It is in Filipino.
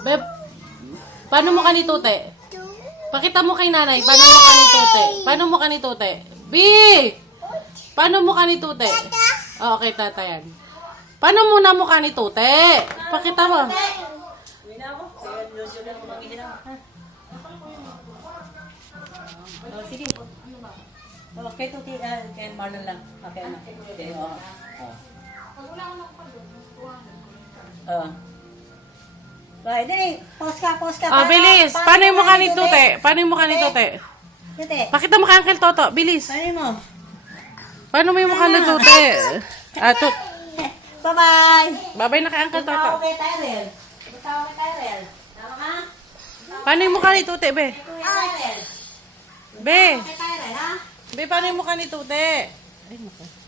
Beb, paano mo ka ni Tute? Pakita mo kay nanay, paano mo ka ni Tute? Paano mo ka ni Tute? B! Paano mo ka ni Tute? Oh, okay, tata yan. Paano muna mo ka ni Tute? Pakita mo. Oh, sige. Okay, Tuti. Kay Marlon lang. Okay, anak. Okay, oh. Right, dali. Pause ka. Oh, bilis. Paano yung mukha ni Tute? Paano yung mukha ni Tute? Tuti. Pakita mo kay Uncle Toto. Bilis. Paano mo? Paano mo yung mukha ni Tute? Bye-bye. Babay na kay Uncle Toto. Tawag kay Tyrell. Tawag kay Tyrell. Tama ka? Paano yung mukha ni Tute, be? Kay Tyrell. Be. Kay Tyrell, ha? Be, paano yung mukha ni Tute? Ay, mukha.